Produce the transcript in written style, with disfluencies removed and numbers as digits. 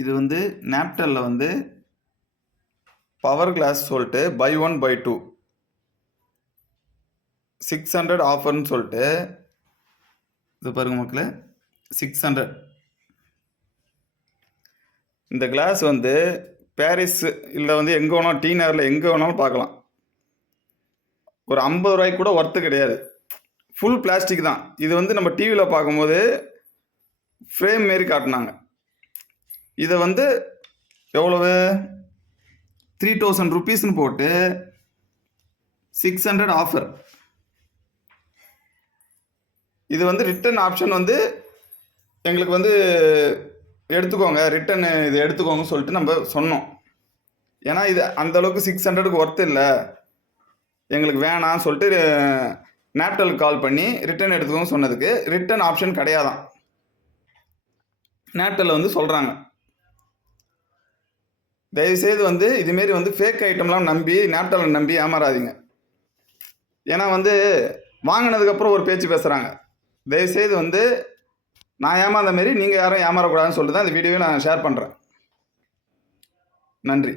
இது வந்து நாப்டலில் வந்து பவர் கிளாஸ் சொல்லிட்டு பை 1 பை 2 600 ஆஃபர்னு சொல்லிட்டு இது பாருங்க மக்களே 600. இந்த கிளாஸ் வந்து பாரிஸ் இல்லை வந்து எங்கே வேணாலும் டி நகரில் எங்கே வேணாலும் பார்க்கலாம். ஒரு 50 ரூபாய்க்கு கூட ஒர்த்து கிடையாது. ஃபுல் பிளாஸ்டிக் தான். இது வந்து நம்ம டிவியில் பார்க்கும்போது ஃப்ரேம் மாரி காட்டினாங்க. இதை வந்து எவ்வளவு 3000 ருபீஸ்ன்னு போட்டு 600 ஆஃபர். இது வந்து ரிட்டர்ன் ஆப்ஷன் வந்து எங்களுக்கு வந்து எடுத்துக்கோங்க, ரிட்டன் இது எடுத்துக்கோங்க சொல்லிட்டு நம்ம சொன்னோம். ஏன்னா இது அந்தளவுக்கு 600க்கு ஒர்த்து இல்லை, எங்களுக்கு வேணான்னு சொல்லிட்டு நாப்டலுக்கு கால் பண்ணி ரிட்டன் எடுத்துக்கோங்க சொன்னதுக்கு ரிட்டன் ஆப்ஷன் கிடையாதான் நாப்டலில் வந்து சொல்கிறாங்க. தயவுசெய்து வந்து இதுமாரி வந்து ஃபேக் ஐட்டம்லாம் நம்பி நாப்டலை நம்பி ஏமாறாதீங்க. ஏன்னா வந்து வாங்கினதுக்கப்புறம் ஒரு பேச்சு பேசுகிறாங்க. தயவுசெய்து வந்து நான் ஏமாந்த மாரி நீங்கள் யாரும் ஏமாறக்கூடாதுன்னு சொல்லிட்டு தான் இந்த வீடியோவை நான் ஷேர் பண்ணுறேன். நன்றி.